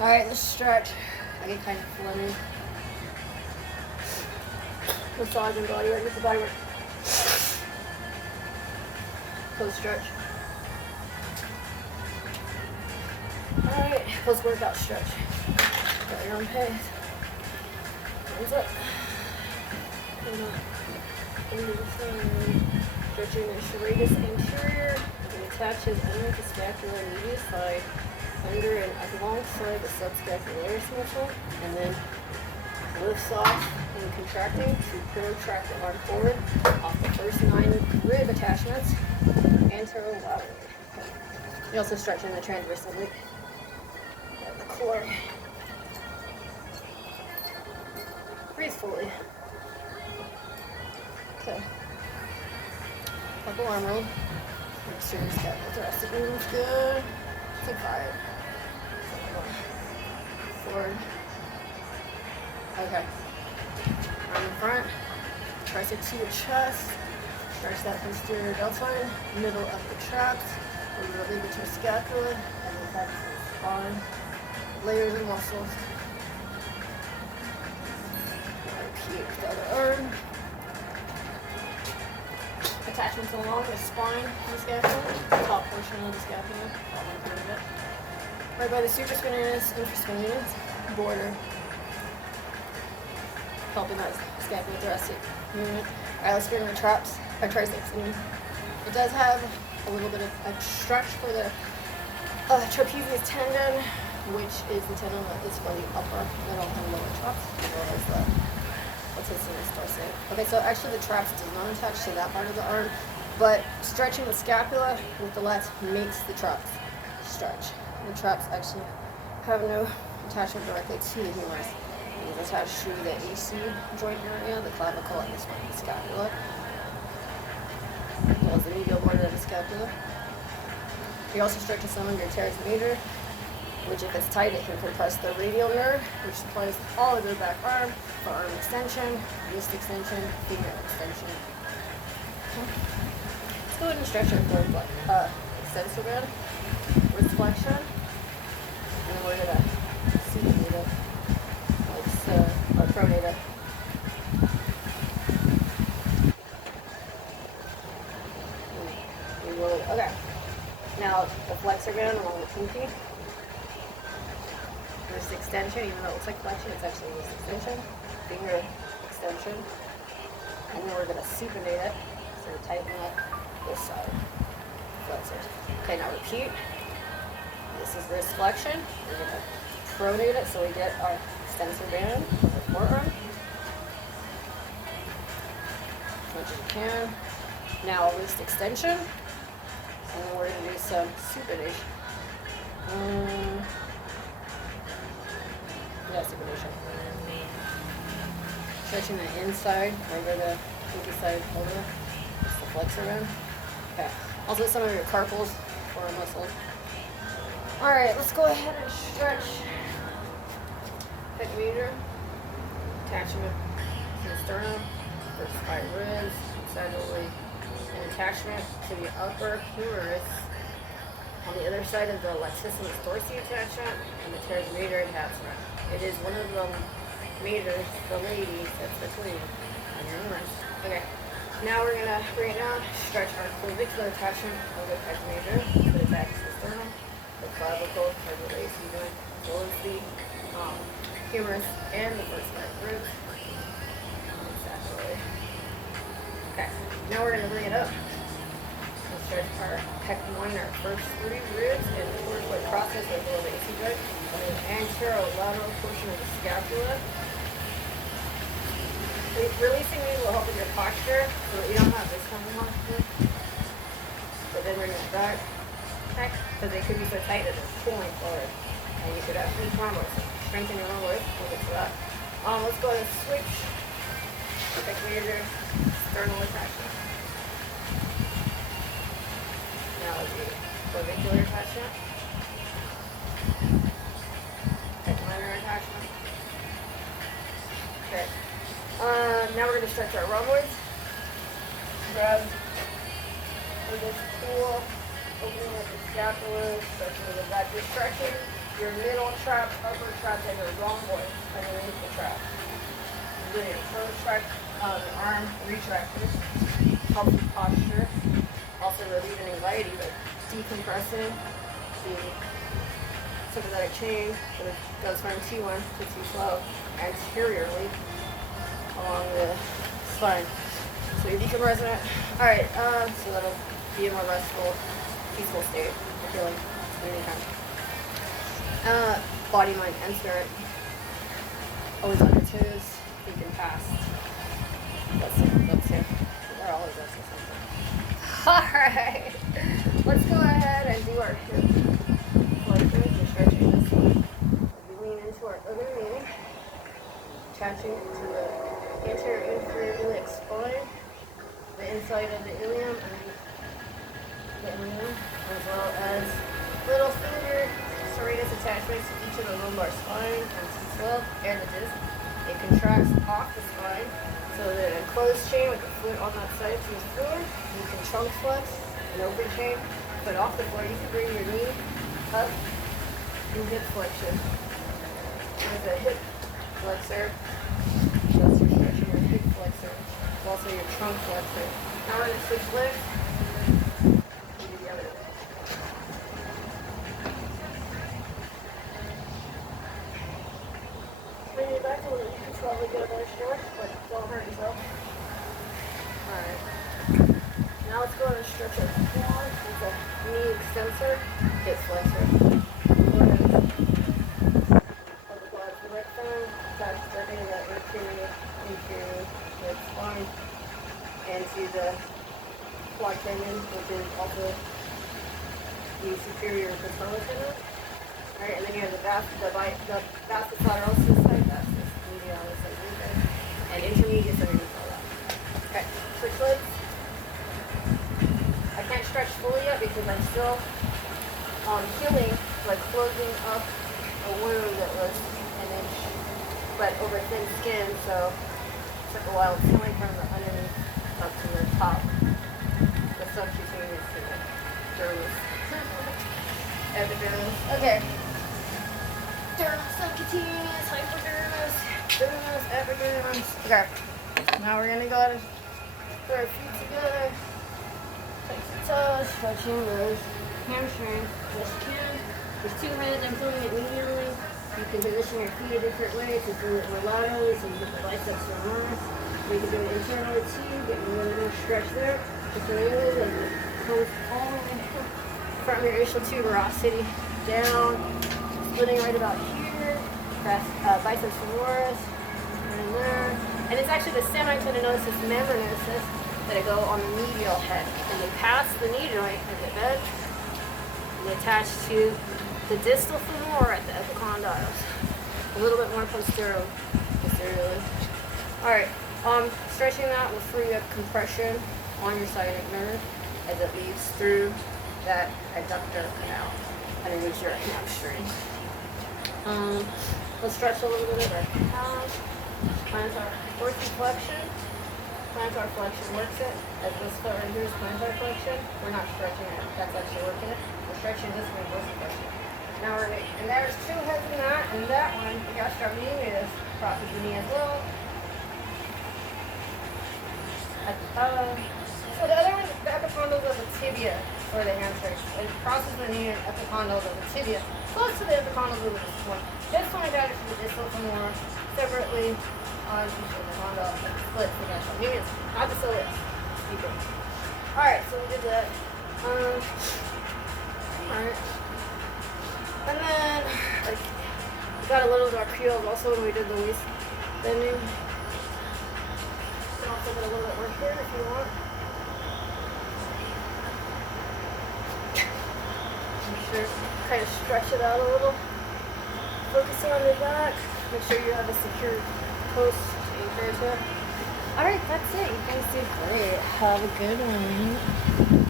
Alright, let's stretch. I get kind of phlegmy. Massaging body work, get the body work. Close stretch. Alright, post workout stretch. Got your own pace. Hands up. Come up. Into the side. Stretching the serratus anterior. It attaches under the scapular medial side, under and alongside the subscapularis muscle, and then lifts off and contracting to protract the arm forward off the first 9 rib attachments anterolaterally. You're also stretching the transverse oblique at the core. Breathe fully. Okay. Couple arm roll. Make sure your scapulothoracic movement's good. Take 5. Forward. Okay. Arm in front. Tricep to your chest. Stretch that posterior deltoid, middle of the traps. We're relieve it to your scapula, and then back to the spine. Layers of muscles. Repeat the other arm. Attachments along the spine of the scapula, top portion of the scapula, all one part of it. Right by the supraspinatus, infraspinatus border, helping that scapulothoracic movement. Alright, let's bring the traps, or triceps in. It does have a little bit of a stretch for the trapezius tendon, which is the tendon that is for the upper, middle, and lower traps, as well as the latissimus dorsi. Okay, so actually the traps does not attach to that part of the arm, but stretching the scapula with the lats makes the traps stretch. The traps actually have no attachment directly to the humerus. It is attached to the AC joint area, the clavicle, and the spine of the scapula, as well as the medial border of the scapula. You also stretch some of your teres major, which if it's tight, it can compress the radial nerve, which supplies all of your back arm for arm extension, wrist extension, finger extension. Okay. Let's go ahead and stretch our third extensor band, wrist flexion, and then we're going to supinate it, like so, or pronate it. We will, okay. Now the flexor band along the pinky. Wrist extension, even though it looks like flexion, it's actually wrist extension, finger extension, and then we're going to supinate it, so tighten up this side, flexors. Okay, now repeat. This is wrist flexion. We're going to pronate it so we get our extensor band of the forearm, as much as you can. Now wrist extension, and then we're going to do some supination. Yeah, supination. Stretching the inside over the pinky side over. It's the flexor band. Okay. Also some of your carpals, forearm muscles. Alright, let's go ahead and stretch pec major. Attachment to the sternum, first 5 ribs, sagitally, and attachment to the upper humerus. On the other side of the latissimus dorsi attachment and the teres major attachment. It is one of the majors, the lady that's between on your humerus. Okay, now we're gonna bring it down, stretch our clavicular attachment of the pec major, put it back to the sternum, the clavicle, or the AC joint, as well as the humerus and the first 5 ribs. Exactly. Okay, now we're gonna bring it up. Stretch our pec 1, our first 3 ribs, and the forward process of below the AC joint, and the anterolateral portion of the scapula. Releasing these will help with your posture, so that you don't have this kind of posture. But then bring it back, because they could be so tight that it's pulling forward, and you could have weak armors. Strengthen your armors. We'll get to that. Let's go ahead and switch. Pec major, sternal attachment. Now the clavicular attachment, pec minor attachment. Okay. Now we're going to stretch our rhomboids. Grab for this cool opening of the scapula, stretching the back. You're stretching your your middle trap, upper trap, and your rhomboid underneath the trap. You're doing your toe track, arm retractors, helps with posture, also relieving anxiety, but decompressing the sympathetic chain that it goes from T1 to T12 anteriorly along the spine. So you're decompressing it. Alright, so that'll be a more restful, peaceful state, I feel like, anytime. Body, mind, and spirit. Always on your toes, thinking fast. Let's see. We're always up to something. Alright, let's go ahead and do our hip flexors. We're stretching this one. We lean into our other knee, attaching to the anterior inferior iliac spine, the inside of the ilium underneath the ilium, as well as little finger serratus attachments to each of the lumbar spine and T12 and the disc. It contracts off the spine, so that a closed chain with the foot on that side to the floor. You can trunk flex, an open chain, foot off the floor. You can bring your knee up in hip flexion. There's a hip flexor. That's your stretching your hip flexor. It's also your trunk flexor. Now we're going to switch legs. Do the other leg. Bring it back a little. You can probably get a better stretch, but don't hurt yourself. Alright. Now let's go ahead and stretch our quad. It's a knee extensor, hip flexor. Go ahead and hold the quad to the right thumb, attach directly to that inferior hip spine, and to the quad tendon, which is also the superior patellar tendon. Alright, and then you have the vastus lateralis side, vastus medialis side, and intermedius underneath all that. Okay, switch legs. I can't stretch fully yet because I'm still healing, like closing up a wound that was an inch, but over thin skin, so it took a while. It's healing from the underneath up to the top, the subcutaneous to the dermis, epidermis. Okay. Dermis, subcutaneous, hypodermis, dermis, epidermis. Okay. Now we're gonna go ahead and put our feet together. Touch the toes, stretching those hamstrings. Yes, you can. There's two heads. I'm doing it medially. You can position your feet a different way to do it more laterally, so you get the biceps femoris. Or you can do it internally too. Get a little more stretch there. Different areas as it comes all the way from your ischial tuberosity down. Splitting right about here, biceps femoris, right in there. And it's actually the semitendinosus membranosus that go on the medial head. And they pass the knee joint at the bed, and they attach to the distal femora at the epicondyles. A little bit more posteriorly. Alright, stretching that will free up compression on your sciatic nerve as it leads through that adductor canal underneath your hamstring. Let's stretch a little bit of our calves. Plantar dorsiflexion. Plantar flexion works it. As this foot right here is plantar flexion. We're not stretching it. That's actually working it. We're stretching this one dorsiflexion. Now we're going to, and there's two heads in that, and that one, the gastrocnemius crosses the knee as well. So the other one is the epicondyles of the tibia, or the hamstring. It crosses the knee and epicondyles of the tibia, close to the epicondyles of this one. This one attaches to the distal femora separately on each epicondyle and splits the gastrocnemius, not the soleus. Alright, so we did that. Alright. And then, like, we got a little of our creoles also when we did the waist bending. You can also get a little bit more here if you want. Make sure kind of stretch it out a little. Focusing on your back. Make sure you have a secure post to anchor to it. Alright, that's it. You guys did great. Have a good one.